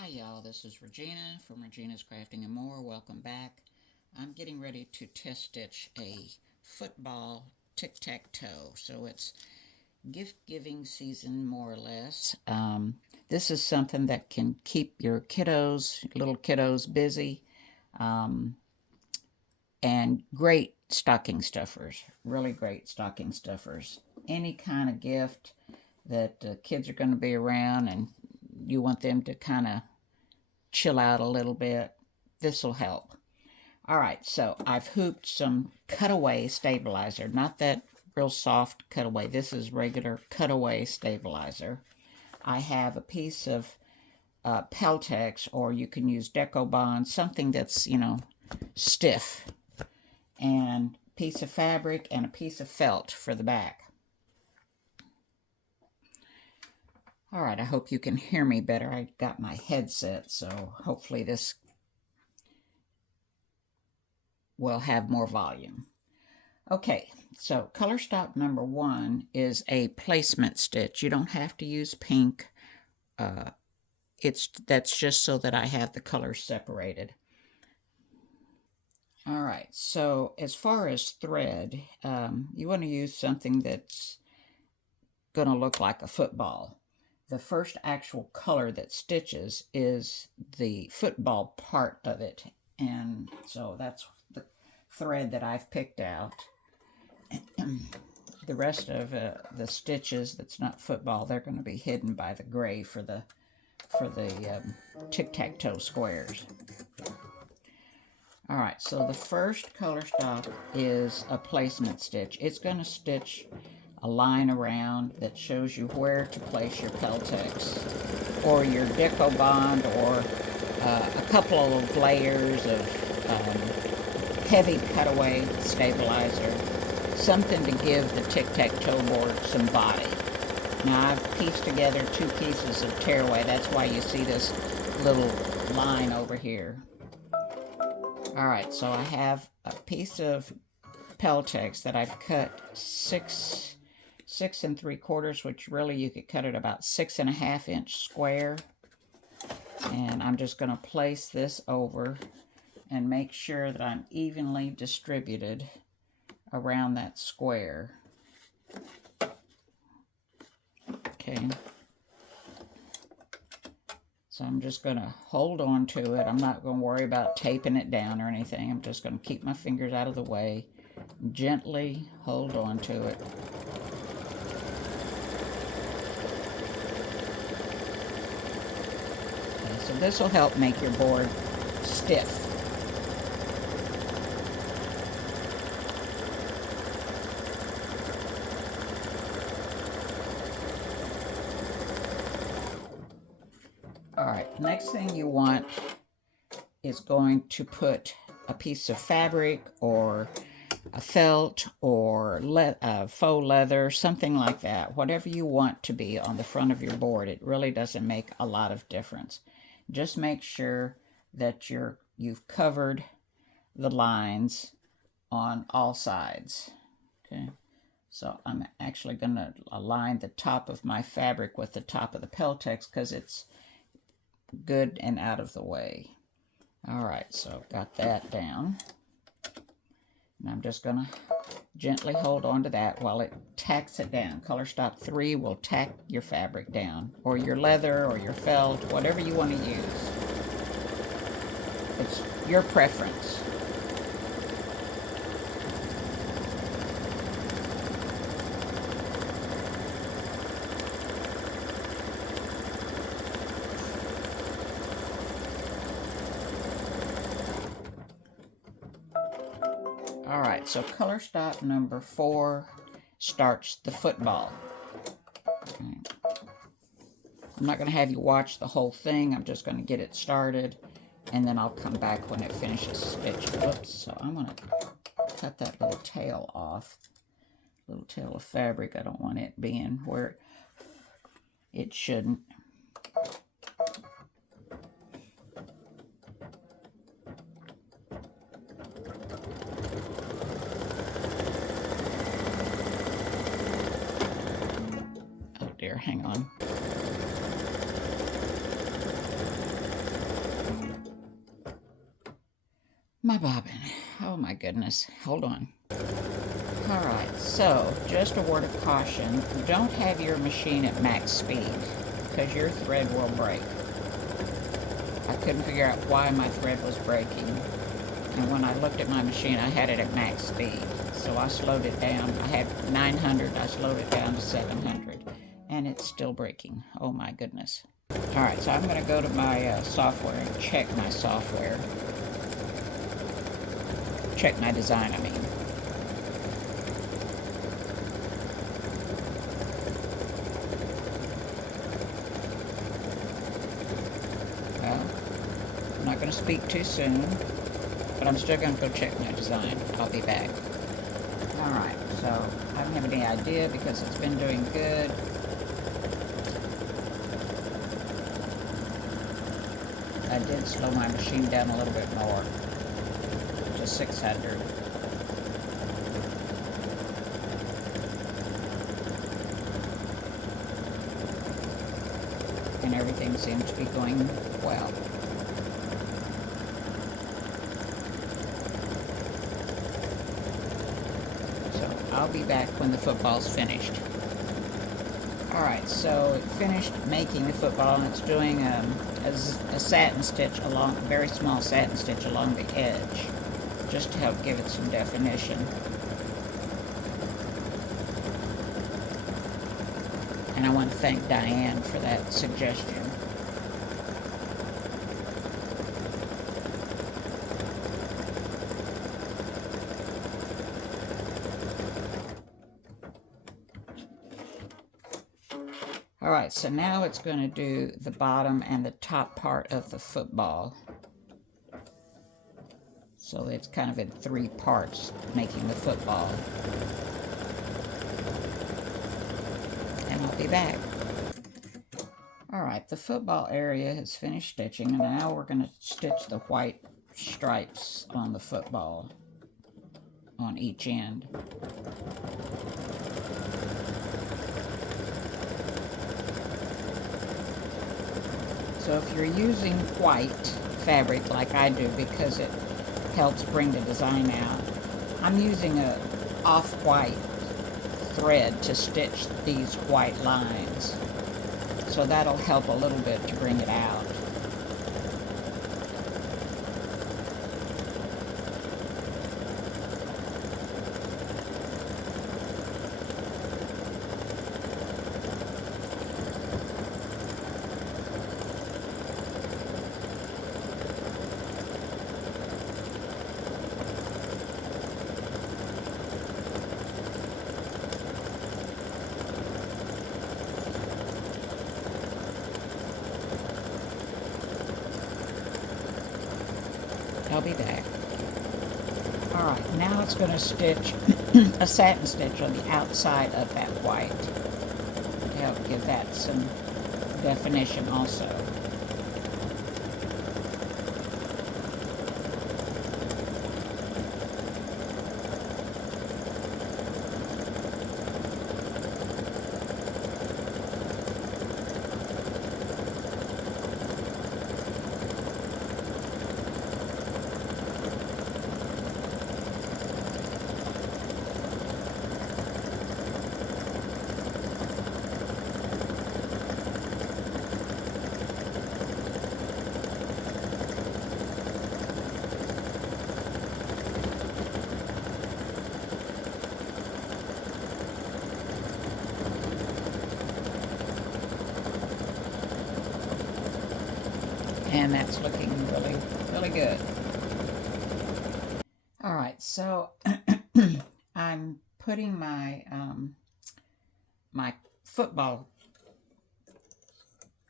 Hi y'all, this is Regina from Regina's Crafting and More. Welcome back. I'm getting ready to test stitch a football tic-tac-toe. So it's gift giving season more or less. This is something that can keep your little kiddos busy, and great stocking stuffers, really great stocking stuffers. Any kind of gift that kids are going to be around and you want them to kind of chill out a little bit, this will help. All right, so I've hooped some cutaway stabilizer, not that real soft cutaway. This is regular cutaway stabilizer. I have a piece of Peltex, or you can use Deco Bond, something that's, stiff, and a piece of fabric and a piece of felt for the back. All right, I hope you can hear me better. I got my headset, so hopefully this will have more volume. Okay, so color stop number 1 is a placement stitch. You don't have to use pink. That's just so that I have the colors separated. All right, so as far as thread, you want to use something that's going to look like a football. The first actual color that stitches is the football part of it, and so that's the thread that I've picked out. The rest of the stitches that's not football, they're going to be hidden by the gray for the tic-tac-toe squares. All right, so the first color stop is a placement stitch. It's going to stitch a line around that shows you where to place your Peltex or your Deco Bond, or a couple of layers of heavy cutaway stabilizer, something to give the tic-tac-toe board some body. Now I've pieced together 2 pieces of tearaway. That's why you see this little line over here. All right, so I have a piece of Peltex that I've cut 6 3/4, which really you could cut it about 6.5 inch square. And I'm just going to place this over and make sure that I'm evenly distributed around that square. Okay. So I'm just going to hold on to it. I'm not going to worry about taping it down or anything. I'm just going to keep my fingers out of the way, gently hold on to it. Okay, so this will help make your board stiff. All right, next thing you want is going to put a piece of fabric or a felt or faux leather, something like that. Whatever you want to be on the front of your board. It really doesn't make a lot of difference. Just make sure that you've covered the lines on all sides. Okay, so I'm actually going to align the top of my fabric with the top of the Peltex because it's good and out of the way. All right, so got that down. And I'm just going to gently hold on to that while it tacks it down. Color stop 3 will tack your fabric down, or your leather, or your felt, whatever you want to use. It's your preference. All right, so color stop number 4 starts the football. Right. I'm not going to have you watch the whole thing. I'm just going to get it started, and then I'll come back when it finishes stitching. Oops, so I'm going to cut that little tail off. Little tail of fabric. I don't want it being where it shouldn't. Hang on. My bobbin. Oh my goodness. Hold on. Alright, so just a word of caution. Don't have your machine at max speed because your thread will break. I couldn't figure out why my thread was breaking. And when I looked at my machine, I had it at max speed. So I slowed it down. I had 900. I slowed it down to 700. And it's still breaking. Oh my goodness. Alright, so I'm going to go to my software and check my software. Check my design, I mean. Well, I'm not going to speak too soon, but I'm still going to go check my design. I'll be back. Alright, so I don't have any idea because it's been doing good. I did slow my machine down a little bit more to 600. And everything seems to be going well. So I'll be back when the football's finished. Alright, so it finished making the football, and it's doing a satin stitch along, a very small satin stitch along the edge, just to help give it some definition. And I want to thank Diane for that suggestion. Alright, so now it's going to do the bottom and the top part of the football. So it's kind of in 3 parts, making the football. And I'll be back. Alright, the football area is finished stitching, and now we're going to stitch the white stripes on the football on each end. So if you're using white fabric like I do, because it helps bring the design out, I'm using a off-white thread to stitch these white lines. So that'll help a little bit to bring it out. I'll be back. Alright, now it's going to stitch a satin stitch on the outside of that white to help give that some definition also. And that's looking really, really good. All right, so I'm putting my my football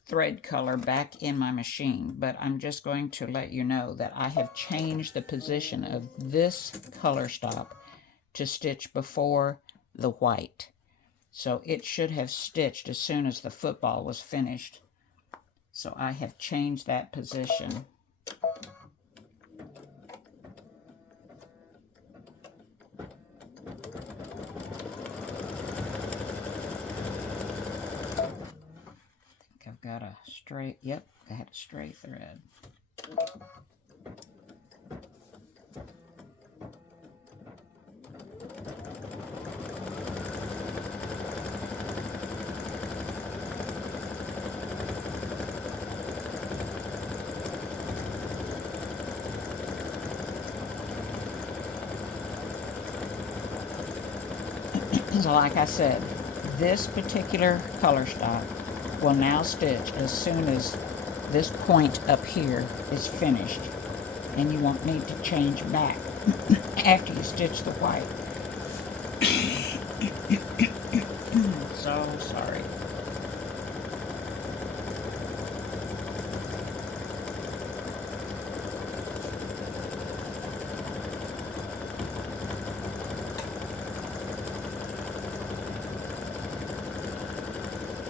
thread color back in my machine, but I'm just going to let you know that I have changed the position of this color stop to stitch before the white. So it should have stitched as soon as the football was finished. So I have changed that position. I think I've got a straight, yep, I had a straight thread. So like I said, this particular color stock will now stitch as soon as this point up here is finished. And you won't need to change back after you stitch the white. So sorry.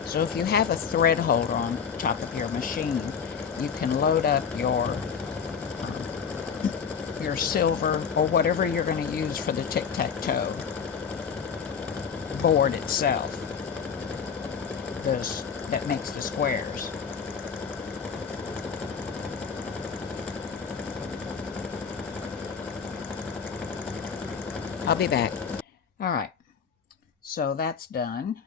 So if you have a thread holder on top of your machine, you can load up your silver or whatever you're going to use for the tic-tac-toe board itself, this that makes the squares. I'll be back. All right, so that's done.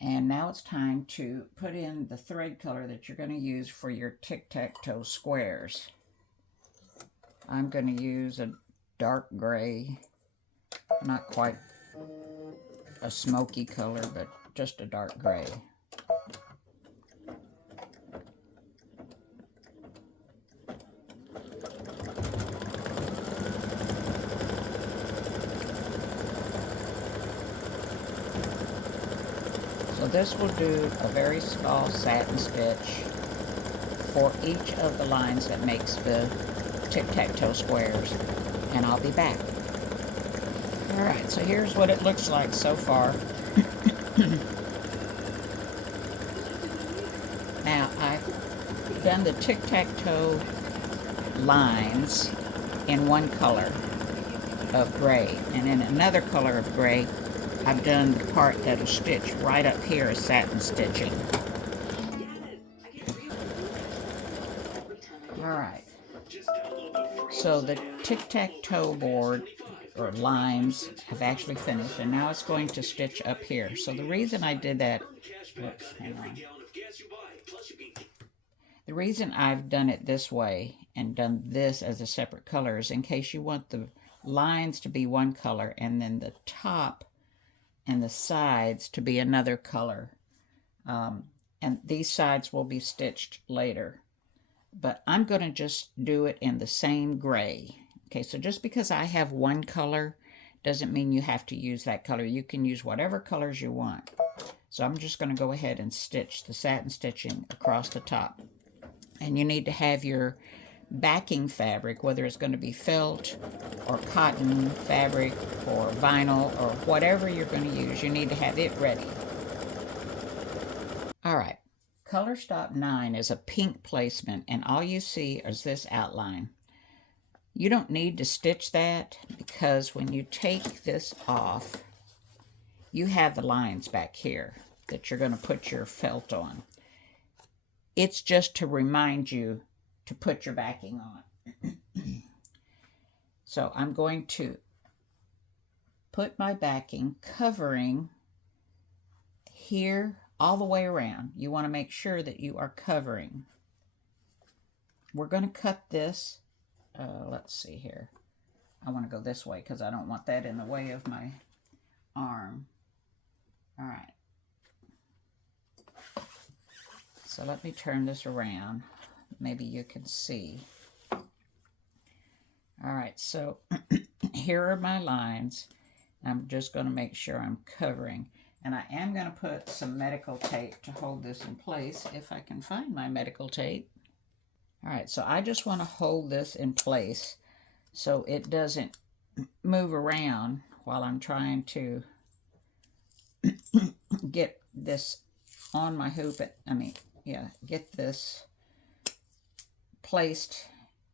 And now it's time to put in the thread color that you're going to use for your tic-tac-toe squares. I'm going to use a dark gray, not quite a smoky color, but just a dark gray. So this will do a very small satin stitch for each of the lines that makes the tic-tac-toe squares, and I'll be back. Alright, so here's what it looks like so far. Now, I've done the tic-tac-toe lines in one color of gray, and in another color of gray, I've done the part that'll stitch right up here as satin stitching. Alright, so the tic-tac-toe board or lines have actually finished, and now it's going to stitch up here. So the reason I did that, whoops, hang on. The reason I've done it this way and done this as a separate color is in case you want the lines to be one color and then the top and the sides to be another color. And these sides will be stitched later. But I'm going to just do it in the same gray. Okay, so just because I have one color doesn't mean you have to use that color. You can use whatever colors you want. So I'm just going to go ahead and stitch the satin stitching across the top. And you need to have your backing fabric, whether it's going to be felt or cotton fabric or vinyl or whatever you're going to use, you need to have it ready. All right, color stop 9 is a pink placement, and all you see is this outline. You don't need to stitch that because when you take this off, you have the lines back here that you're going to put your felt on. It's just to remind you to put your backing on. So I'm going to put my backing covering here all the way around. You want to make sure that you are covering. We're going to cut this. Let's see here. I want to go this way because I don't want that in the way of my arm. All right. So let me turn this around. Maybe you can see. All right, so here are my lines. I'm just going to make sure I'm covering. And I am going to put some medical tape to hold this in place if I can find my medical tape. All right, so I just want to hold this in place so it doesn't move around while I'm trying to get this on my hoop. Get this placed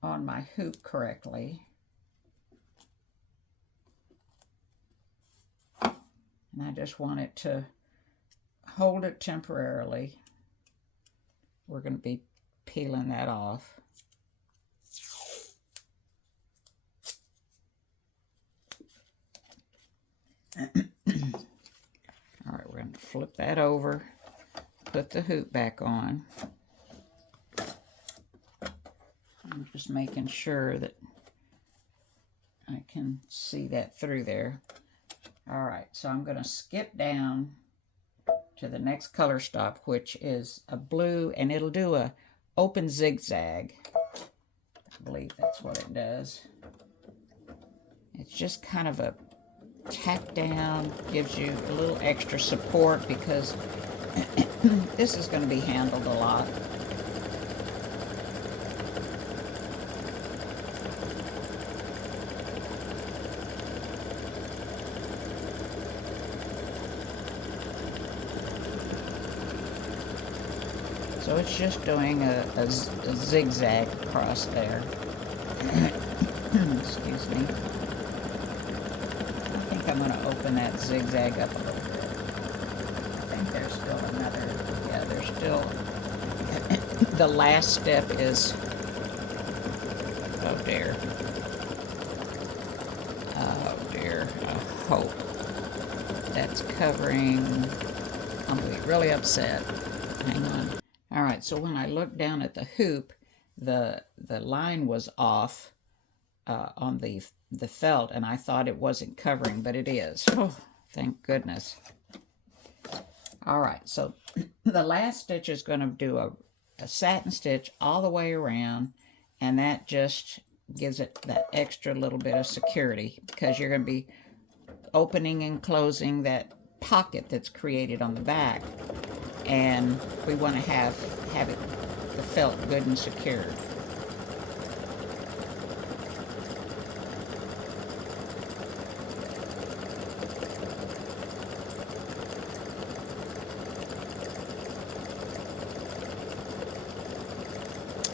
on my hoop correctly. And I just want it to hold it temporarily. We're going to be peeling that off. All right, we're going to flip that over, put the hoop back on. I'm just making sure that I can see that through there. All right, so I'm going to skip down to the next color stop, which is a blue, and it'll do a open zigzag. I believe that's what it does. It's just kind of a tack down, gives you a little extra support because this is going to be handled a lot. So it's just doing a zigzag across there. Excuse me. I think I'm going to open that zigzag up a little bit. I think there's still another, yeah, there's still, the last step is, oh dear. Oh dear, I hope that's covering. I'm going to be really upset. Hang on. All right, so when I looked down at the hoop, the line was off on the felt, and I thought it wasn't covering, but it is. Oh, thank goodness. All right, so the last stitch is going to do a satin stitch all the way around, and that just gives it that extra little bit of security because you're going to be opening and closing that pocket that's created on the back, and we want to have it, the felt, good and secured.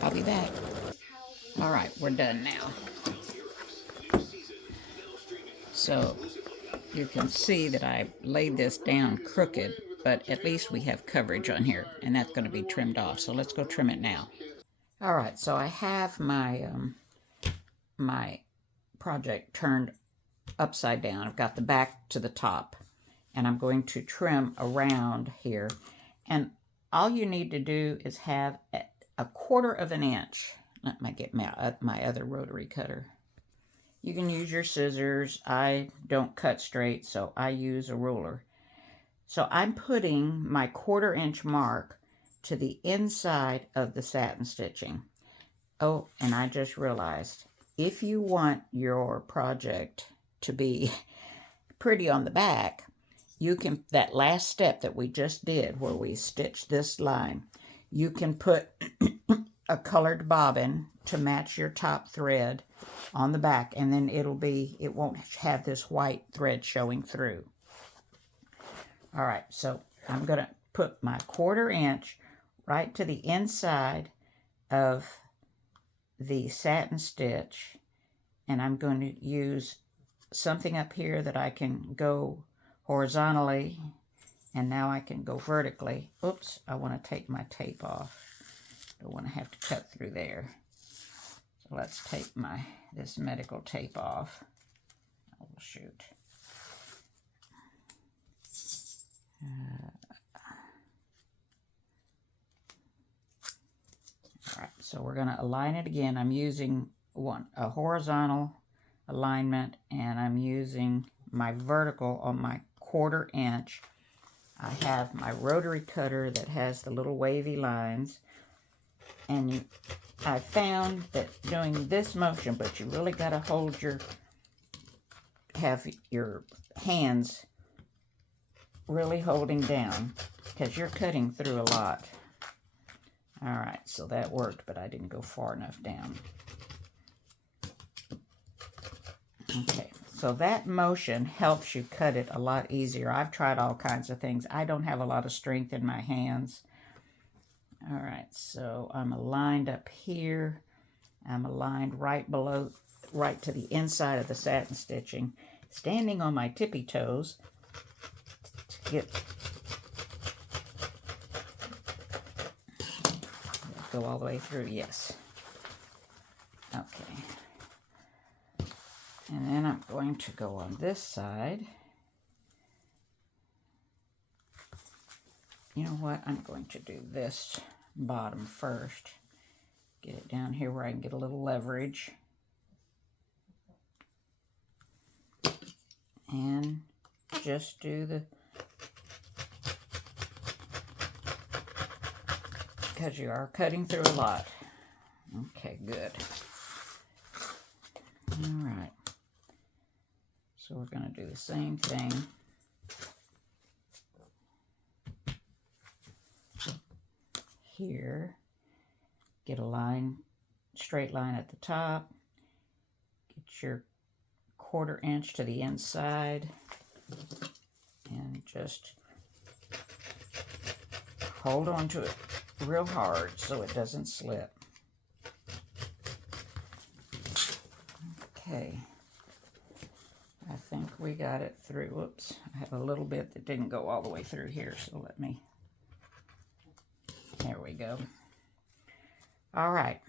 I'll be back. All right, we're done now. So you can see that I laid this down crooked, but at least we have coverage on here, and that's going to be trimmed off. So let's go trim it now. All right, so I have my my project turned upside down. I've got the back to the top, and I'm going to trim around here. And all you need to do is have a 1/4 of an inch. Let me get my other rotary cutter. You can use your scissors. I don't cut straight, so I use a ruler. So I'm putting my 1/4 inch mark to the inside of the satin stitching. Oh, and I just realized, if you want your project to be pretty on the back, you can, that last step that we just did where we stitched this line, you can put a colored bobbin to match your top thread on the back, and then it won't have this white thread showing through. All right, so I'm going to put my 1/4 inch right to the inside of the satin stitch, and I'm going to use something up here that I can go horizontally, and now I can go vertically. Oops, I want to take my tape off. Don't want to have to cut through there. So let's take this medical tape off. Oh, shoot. All right, so we're going to align it again. I'm using a horizontal alignment, and I'm using my vertical on my 1/4 inch. I have my rotary cutter that has the little wavy lines, and I found that doing this motion, but you really got to have your hands really holding down because you're cutting through a lot. All right, so that worked, but I didn't go far enough down. Okay, so that motion helps you cut it a lot easier. I've tried all kinds of things. I don't have a lot of strength in my hands. All right, so I'm aligned up here. I'm aligned right below, right to the inside of the satin stitching, standing on my tippy toes to get, go all the way through, yes. Okay. And then I'm going to go on this side. You know what? I'm going to do this bottom first. Get it down here where I can get a little leverage. And just do the, because you are cutting through a lot. Okay, good. All right. So we're going to do the same thing. Here. Get a line, straight line at the top. Get your 1/4 inch to the inside. And just hold on to it real hard so it doesn't slip. Okay. I think we got it through. Whoops. I have a little bit that didn't go all the way through here, so let me... There we go. All right.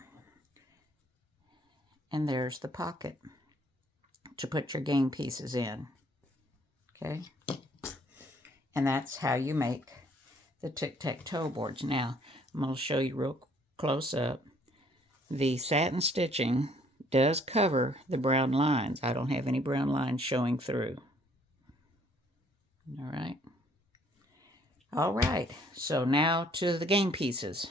And there's the pocket to put your game pieces in. Okay? And that's how you make the tic-tac-toe boards. Now, I'm going to show you real close up. The satin stitching does cover the brown lines. I don't have any brown lines showing through. All right. All right. So now to the game pieces.